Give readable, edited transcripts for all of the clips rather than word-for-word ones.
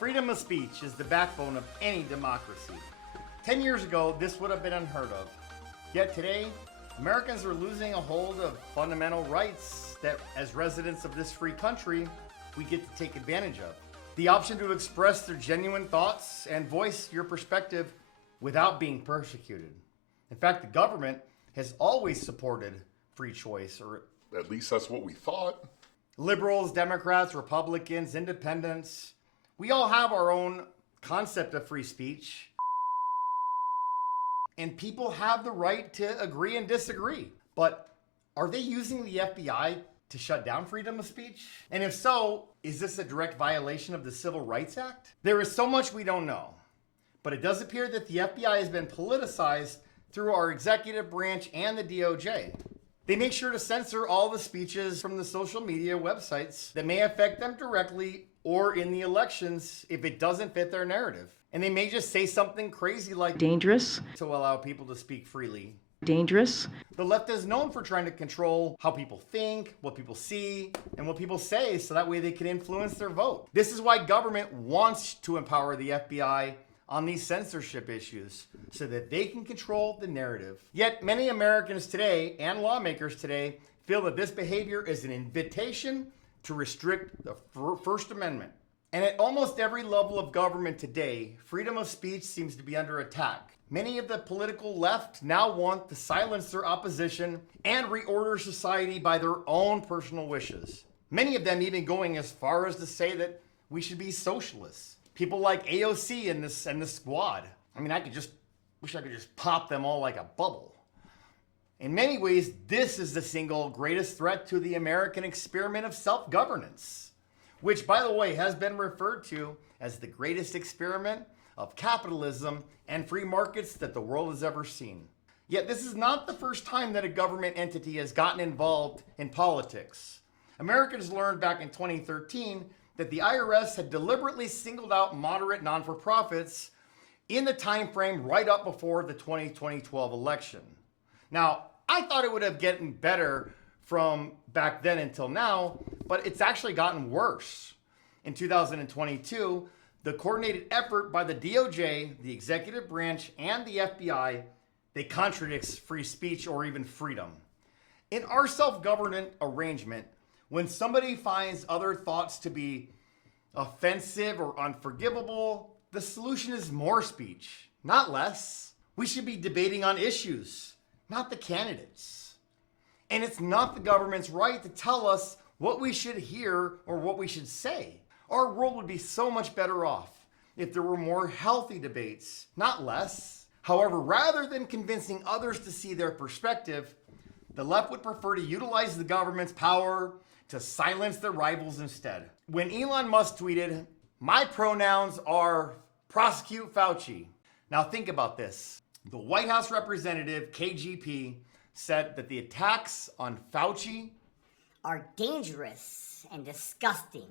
Freedom of speech is the backbone of any democracy. 10 years ago, this would have been unheard of. Yet today, Americans are losing a hold of fundamental rights that, as residents of this free country, we get to take advantage of. The option to express their genuine thoughts and voice your perspective without being persecuted. In fact, the government has always supported free choice, or at least that's what we thought. Liberals, Democrats, Republicans, independents, we all have our own concept of free speech. And people have the right to agree and disagree. But are they using the FBI to shut down freedom of speech? And if so, is this a direct violation of the Civil Rights Act? There is so much we don't know. But it does appear that the FBI has been politicized through our executive branch and the DOJ. They make sure to censor all the speeches from the social media websites that may affect them directly or in the elections if it doesn't fit their narrative. And they may just say something crazy like dangerous to allow people to speak freely. Dangerous. The left is known for trying to control how people think, what people see, and what people say so that way they can influence their vote. This is why government wants to empower the FBI on these censorship issues so that they can control the narrative. Yet many Americans today and lawmakers today feel that this behavior is an invitation to restrict the First Amendment. And at almost every level of government today, freedom of speech seems to be under attack. Many of the political left now want to silence their opposition and reorder society by their own personal wishes. Many of them even going as far as to say that we should be socialists. People like AOC and the squad. I mean, wish I could just pop them all like a bubble. In many ways, this is the single greatest threat to the American experiment of self-governance, which, by the way, has been referred to as the greatest experiment of capitalism and free markets that the world has ever seen. Yet this is not the first time that a government entity has gotten involved in politics. Americans learned back in 2013 that the IRS had deliberately singled out moderate non-for-profits in the time frame right up before the 2012 election. Now, I thought it would have gotten better from back then until now, but it's actually gotten worse. In 2022, the coordinated effort by the DOJ, the executive branch, and the FBI, they contradicts free speech or even freedom. In our self-government arrangement, when somebody finds other thoughts to be offensive or unforgivable, the solution is more speech, not less. We should be debating on issues, not the candidates. And it's not the government's right to tell us what we should hear or what we should say. Our world would be so much better off if there were more healthy debates, not less. However, rather than convincing others to see their perspective, the left would prefer to utilize the government's power to silence their rivals instead. When Elon Musk tweeted, "My pronouns are prosecute Fauci." Now think about this. The White House representative, KGP, said that the attacks on Fauci are dangerous and disgusting,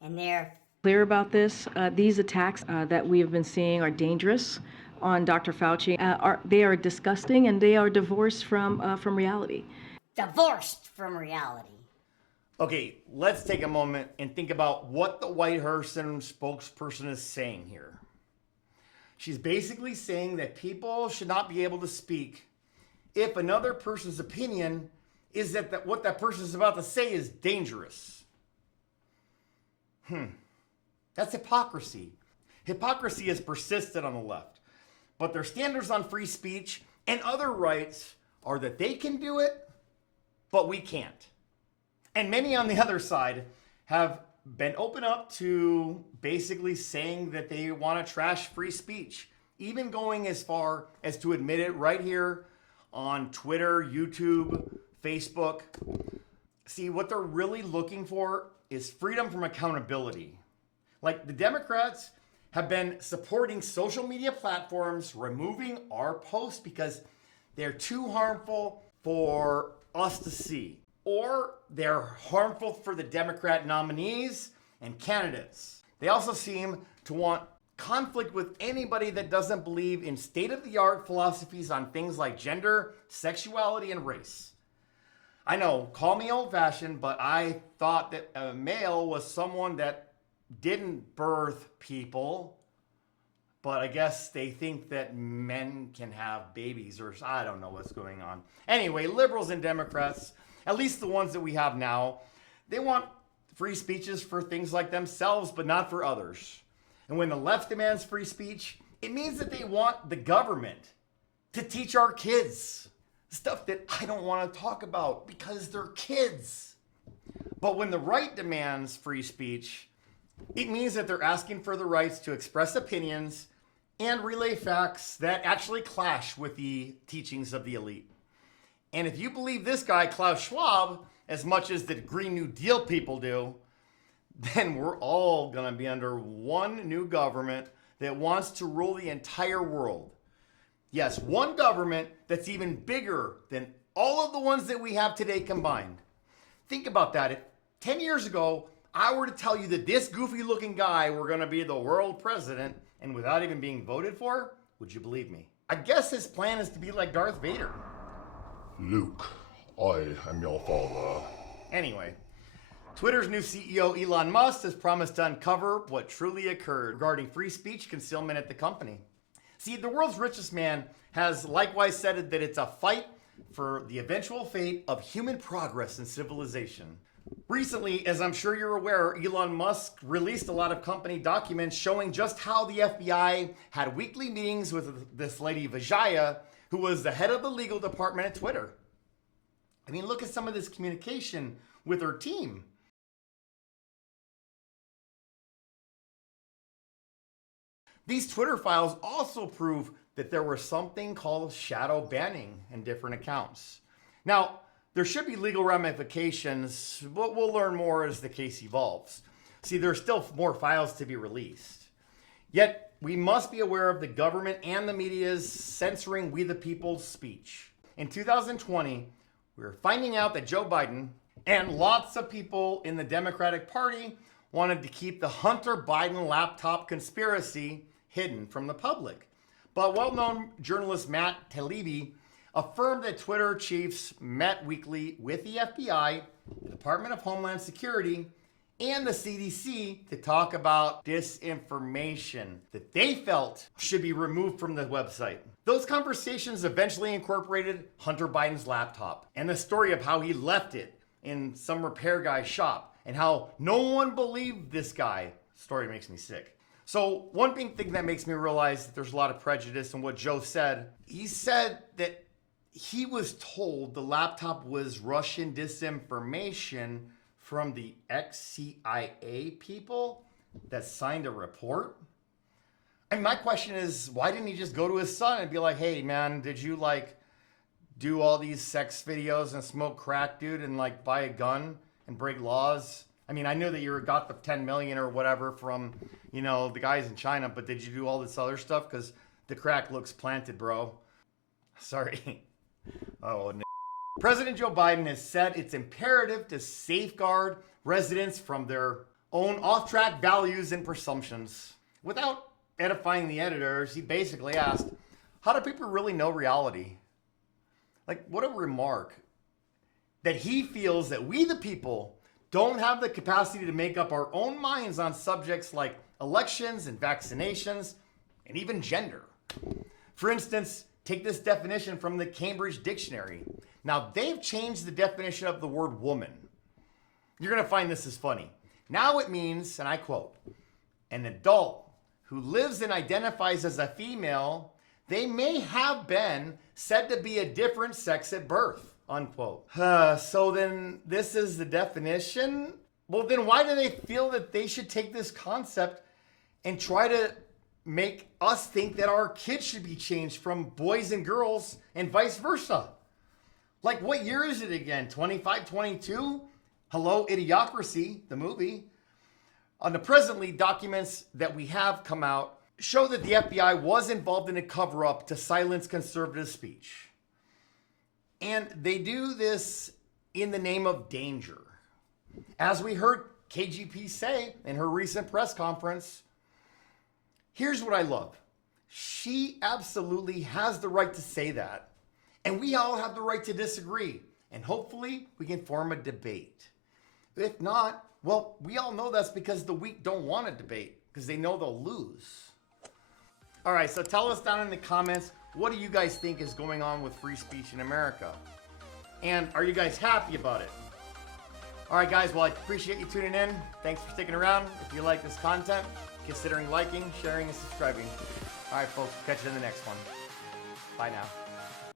and they're clear about this. These attacks that we have been seeing are dangerous on Dr. Fauci. They are disgusting, and they are divorced from reality. divorced from reality. Okay, let's take a moment and think about what the White House spokesperson is saying here. She's basically saying that people should not be able to speak if another person's opinion is that what that person is about to say is dangerous. That's hypocrisy. Hypocrisy has persisted on the left, but their standards on free speech and other rights are that they can do it, but we can't. And many on the other side have been open up to basically saying that they want to trash free speech, even going as far as to admit it right here on Twitter, YouTube, Facebook. See, what they're really looking for is freedom from accountability. Like the Democrats have been supporting social media platforms removing our posts because they're too harmful for us to see, or they're harmful for the Democrat nominees and candidates. They also seem to want conflict with anybody that doesn't believe in state-of-the-art philosophies on things like gender, sexuality, and race. I know, call me old-fashioned, but I thought that a male was someone that didn't birth people, but I guess they think that men can have babies, or I don't know what's going on. Anyway, liberals and Democrats, at least the ones that we have now, they want free speeches for things like themselves, but not for others. And when the left demands free speech, it means that they want the government to teach our kids stuff that I don't want to talk about because they're kids. But when the right demands free speech, it means that they're asking for the rights to express opinions and relay facts that actually clash with the teachings of the elite. And if you believe this guy, Klaus Schwab, as much as the Green New Deal people do, then we're all going to be under one new government that wants to rule the entire world. Yes, one government that's even bigger than all of the ones that we have today combined. Think about that. If 10 years ago, I were to tell you that this goofy looking guy were going to be the world president and without even being voted for, would you believe me? I guess his plan is to be like Darth Vader. Luke, I am your father. Anyway, Twitter's new CEO Elon Musk has promised to uncover what truly occurred regarding free speech concealment at the company. See, the world's richest man has likewise said that it's a fight for the eventual fate of human progress and civilization. Recently, as I'm sure you're aware, Elon Musk released a lot of company documents showing just how the FBI had weekly meetings with this lady Vijaya, who was the head of the legal department at Twitter. I mean, look at some of this communication with her team. These Twitter files also prove that there was something called shadow banning in different accounts. Now, there should be legal ramifications, but we'll learn more as the case evolves. See, there's still more files to be released. Yet, we must be aware of the government and the media's censoring we the people's speech. In 2020, we were finding out that Joe Biden and lots of people in the Democratic Party wanted to keep the Hunter Biden laptop conspiracy hidden from the public. But well-known journalist Matt Taibbi affirmed that Twitter chiefs met weekly with the FBI, the Department of Homeland Security, and the CDC to talk about disinformation that they felt should be removed from the website. Those conversations eventually incorporated Hunter Biden's laptop and the story of how he left it in some repair guy's shop and how no one believed this guy. Story makes me sick. So one big thing that makes me realize that there's a lot of prejudice in what Joe said, he said that he was told the laptop was Russian disinformation from the ex-CIA people that signed a report. And my question is, why didn't he just go to his son and be like, hey man, did you do all these sex videos and smoke crack, dude, and buy a gun and break laws? I mean, I knew that you got the 10 million or whatever from, the guys in China, but did you do all this other stuff? Because the crack looks planted, bro. Sorry. Oh, no. President Joe Biden has said it's imperative to safeguard residents from their own off-track values and presumptions. Without edifying the editors, he basically asked, how do people really know reality? What a remark. That he feels that we the people don't have the capacity to make up our own minds on subjects like elections and vaccinations and even gender. For instance, take this definition from the Cambridge Dictionary. Now, they've changed the definition of the word woman. You're going to find this is funny. Now it means, and I quote, an adult who lives and identifies as a female, they may have been said to be a different sex at birth, unquote. So then this is the definition? Well, then why do they feel that they should take this concept and try to make us think that our kids should be changed from boys and girls and vice versa? What year is it again? 25, 22? Hello, Idiocracy, the movie. On the presently, documents that we have come out show that the FBI was involved in a cover-up to silence conservative speech. And they do this in the name of danger. As we heard KGP say in her recent press conference, here's what I love. She absolutely has the right to say that. And we all have the right to disagree. And hopefully we can form a debate. If not, Well, we all know that's because the weak don't want to debate because they know they'll lose. All right, so tell us down in the comments, what do you guys think is going on with free speech in America? And are you guys happy about it? All right, guys, well, I appreciate you tuning in. Thanks for sticking around. If you like this content, considering liking, sharing, and subscribing. All right, folks, catch you in the next one. Bye now.